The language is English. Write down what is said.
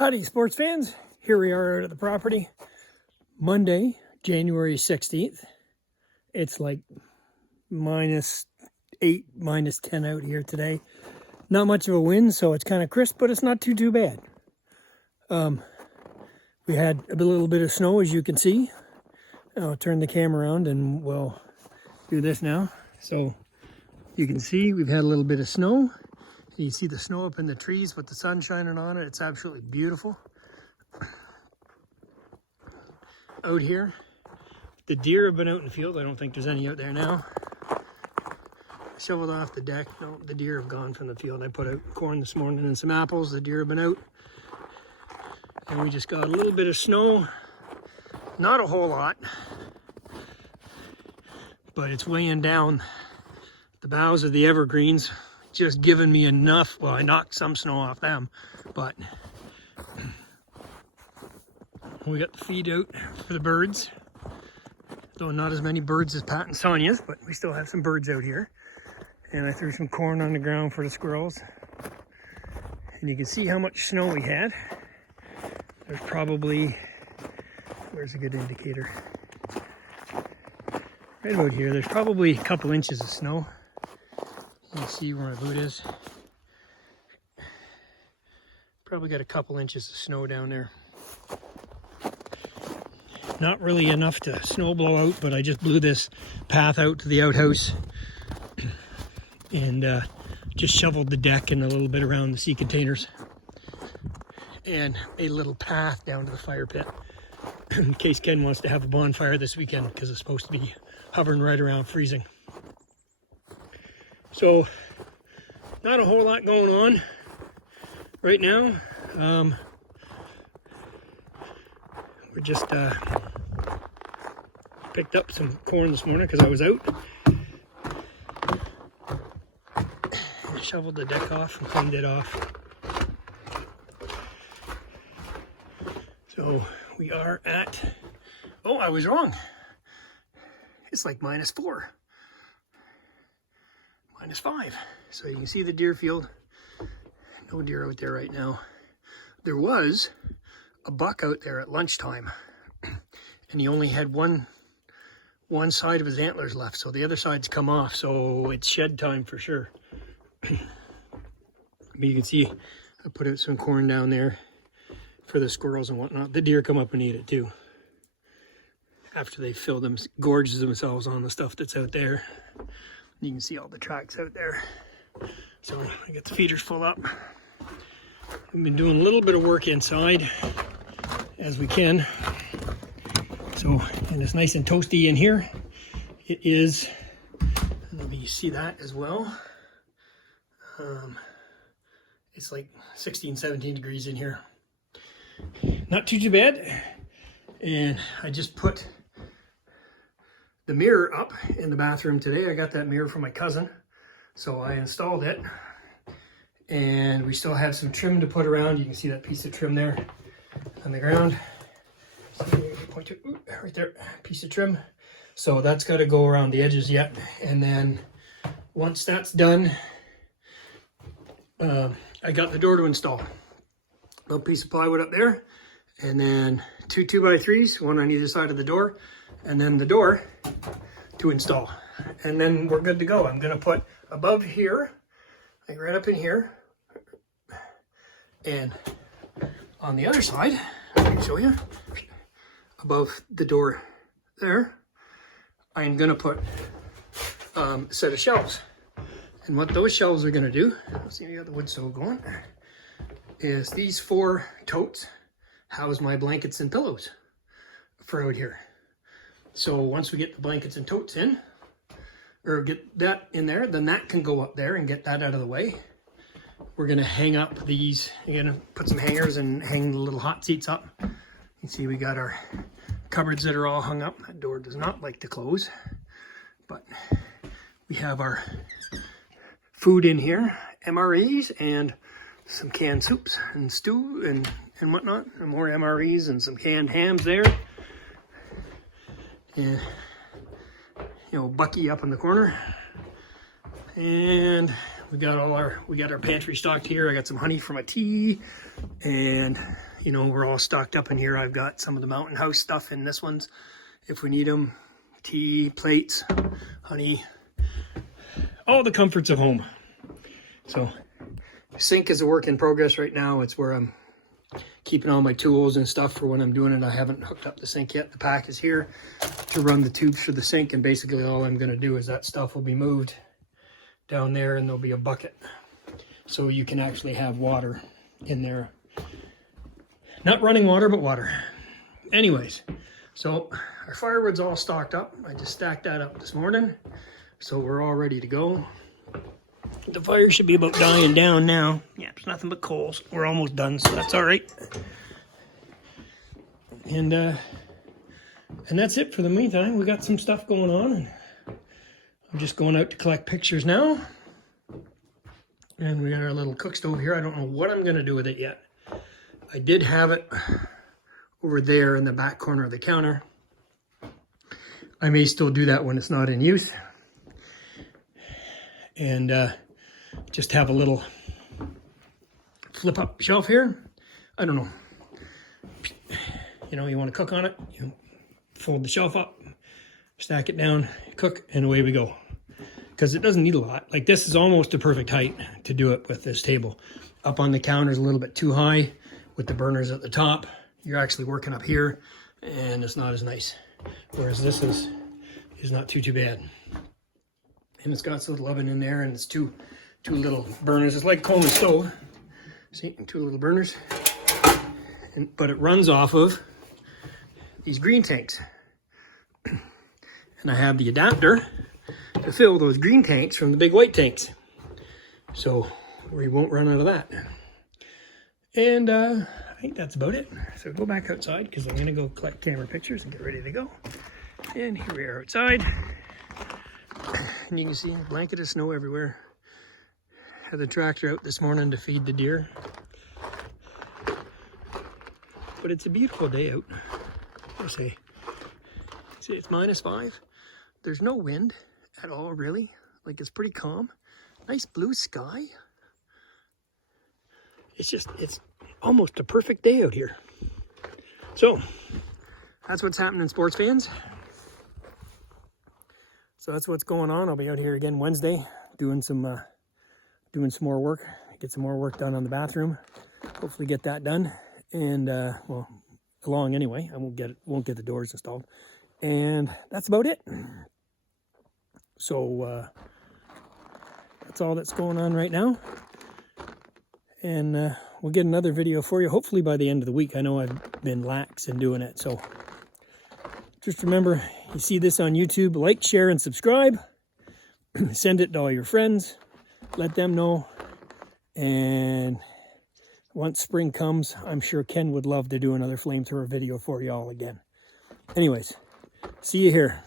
Howdy, sports fans. Here we are out at the property. Monday, January 16th. It's like -8, -10 out here today. Not much of a wind, so it's kind of crisp, but it's not too bad. We had a little bit of snow, as you can see. I'll turn the camera around and we'll do this now. So you can see we've had a little bit of snow. You see the snow up in the trees with the sun shining on it. It's absolutely beautiful. Out here, the deer have been out in the field. I don't think there's any out there now. Shoveled off the deck. No, the deer have gone from the field. I put out corn this morning and some apples. The deer have been out. And we just got a little bit of snow. Not a whole lot. But it's weighing down the boughs of the evergreens. Just giving me enough. Well, I knocked some snow off them, but we got the feed out for the birds. Though not as many birds as Pat and Sonia's, but we still have some birds out here. And I threw some corn on the ground for the squirrels. And you can see how much snow we had. There's probably, where's a good indicator? Right about here, there's probably a couple inches of snow. You can see where my boot is. Probably got a couple inches of snow down there. Not really enough to snow blow out, but I just blew this path out to the outhouse and just shoveled the deck and a little bit around the sea containers and a little path down to the fire pit in case Ken wants to have a bonfire this weekend, because it's supposed to be hovering right around freezing. So, not a whole lot going on right now. We're just picked up some corn this morning because I was out. I shoveled the deck off and cleaned it off. So we are at, oh, I was wrong. It's like -4. -5. So you can see the deer field. No deer out there right now. There was a buck out there at lunchtime, and he only had one side of his antlers left, so the other side's come off, so it's shed time for sure. But you can see I put out some corn down there for the squirrels and whatnot. The deer come up and eat it too after they fill them, gorge themselves on the stuff that's out there. You can see all the tracks out there. So I got the feeders full up. We've been doing a little bit of work inside as we can. So, and it's nice and toasty in here. It is, let me see that as well. It's like 16, 17 degrees in here. Not too bad. And I just put the mirror up in the bathroom today. I got that mirror from my cousin, so I installed it. And we still have some trim to put around. You can see that piece of trim there on the ground. So point to right there, piece of trim. So that's got to go around the edges yet. And then once that's done, I got the door to install. Little piece of plywood up there, and then two 2x3s, one on either side of the door, and then the door to install. And then we're good to go. I'm gonna put above here, like right up in here, and on the other side, let me show you, above the door there, I'm gonna put a set of shelves. And what those shelves are gonna do, let's see, we got the wood stove going, is these 4 totes house my blankets and pillows for out here. So once we get the blankets and totes in, or get that in there, then that can go up there and get that out of the way. We're gonna hang up these, we're gonna put some hangers and hang the little hot seats up. You can see we got our cupboards that are all hung up. That door does not like to close, but we have our food in here, MREs and some canned soups and stew and whatnot, and more MREs and some canned hams there. And you know, Bucky up in the corner. And we got our pantry stocked here. I got some honey for my tea, and You know, we're all stocked up in here. I've got some of the Mountain House stuff in this one's if we need them. Tea, plates, honey, all the comforts of home. So sink is a work in progress right now. It's where I'm keeping all my tools and stuff for when I'm doing it. I haven't hooked up the sink yet. The pack is here to run the tubes for the sink, and basically all I'm going to do is that stuff will be moved down there, and there'll be a bucket so you can actually have water in there. Not running water, but water. Anyways, so our firewood's all stocked up. I just stacked that up this morning, so we're all ready to go. The fire should be about dying down now. Yeah, it's nothing but coals. We're almost done, so that's all right. And that's it for the meantime. We got some stuff going on, and I'm just going out to collect pictures now. And we got our little cook stove here. I don't know what I'm gonna do with it yet. I did have it over there in the back corner of the counter. I may still do that when it's not in use. And just have a little flip up shelf here. I don't know. You know, you want to cook on it, you fold the shelf up, stack it down, cook, and away we go. Because it doesn't need a lot. Like, this is almost the perfect height to do it with this table. Up on the counter is a little bit too high with the burners at the top. You're actually working up here, and it's not as nice. Whereas this is not too bad. And it's got this little oven in there, and it's two little burners. It's like Coleman stove. See, two little burners. But it runs off of these green tanks. And I have the adapter to fill those green tanks from the big white tanks. So we won't run out of that. And I think that's about it. So go back outside because I'm gonna go collect camera pictures and get ready to go. And here we are outside. And you can see a blanket of snow everywhere. Had the tractor out this morning to feed the deer. But it's a beautiful day out. I say. See, it's -5. There's no wind at all, really. Like, it's pretty calm. Nice blue sky. It's almost a perfect day out here. So that's what's happening, sports fans. So that's what's going on. I'll be out here again Wednesday doing some more work, get some more work done on the bathroom. Hopefully get that done. And well, along anyway. I won't get the doors installed. And that's about it. So that's all that's going on right now. And we'll get another video for you, hopefully by the end of the week. I know I've been lax in doing it. So just remember, you see this on YouTube, like, share, and subscribe. Send it to all your friends. Let them know. And once spring comes, I'm sure Ken would love to do another flamethrower video for you all again. Anyways, see you here.